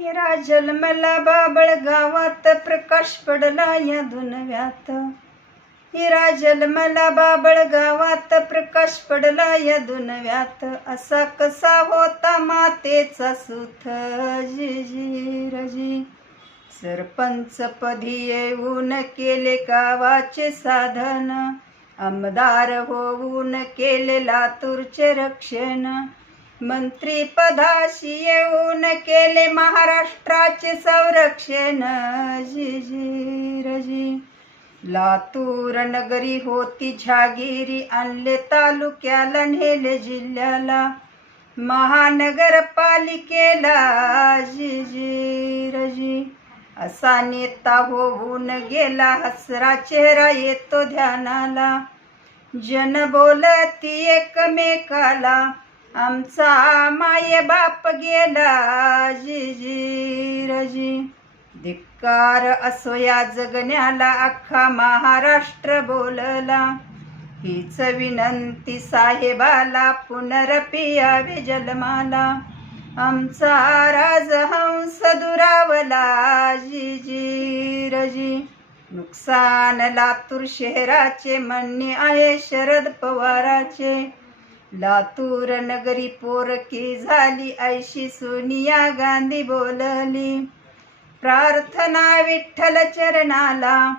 हिरा जन्मला बाबळ गावात, प्रकाश पडला या दुनव्यात. हिरा जन्मला बाबळ गावात, प्रकाश पडला या दुनव्यात. असा कसा होता मातेचा सुथ, जी रजी. सरपंच पदी येऊन केले गावाचे साधन, आमदार होऊन केले लातूरचे रक्षण. मंत्री पदाशी येऊन केले महाराष्ट्राचे संरक्षण, जी रजी. लातूर नगरी होती जहागिरी, आणले तालुक्याला नेले जिल्ह्याला, महानगरपालिकेला, जी रजी. असा नेता होऊन गेला, हसरा चेहरा येतो ध्यानाला. जन बोलती एकमेकाला, आमचा माये बाप गेला, जी रजी. धिक्कार असो या जगण्याला, अख्खा महाराष्ट्र बोलला. हीच विनंती साहेबाला, पुनरपी यावे जन्माला. आमचा राजहंस दुरावला, जी रजी. नुकसान लातूर शहराचे, म्हणणे आहे शरद पवाराचे. लातूर नगरी पोरकी झाली, ऐशी सोनिया गांधी बोलली. प्रार्थना विठ्ठल चरणाला,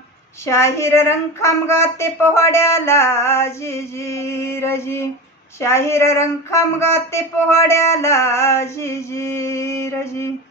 शाहीर रंगखाम गाते पोवाड्याला, जी रजी. शाहीर रंगखाम गाते पोवाड्याला, जी रजी.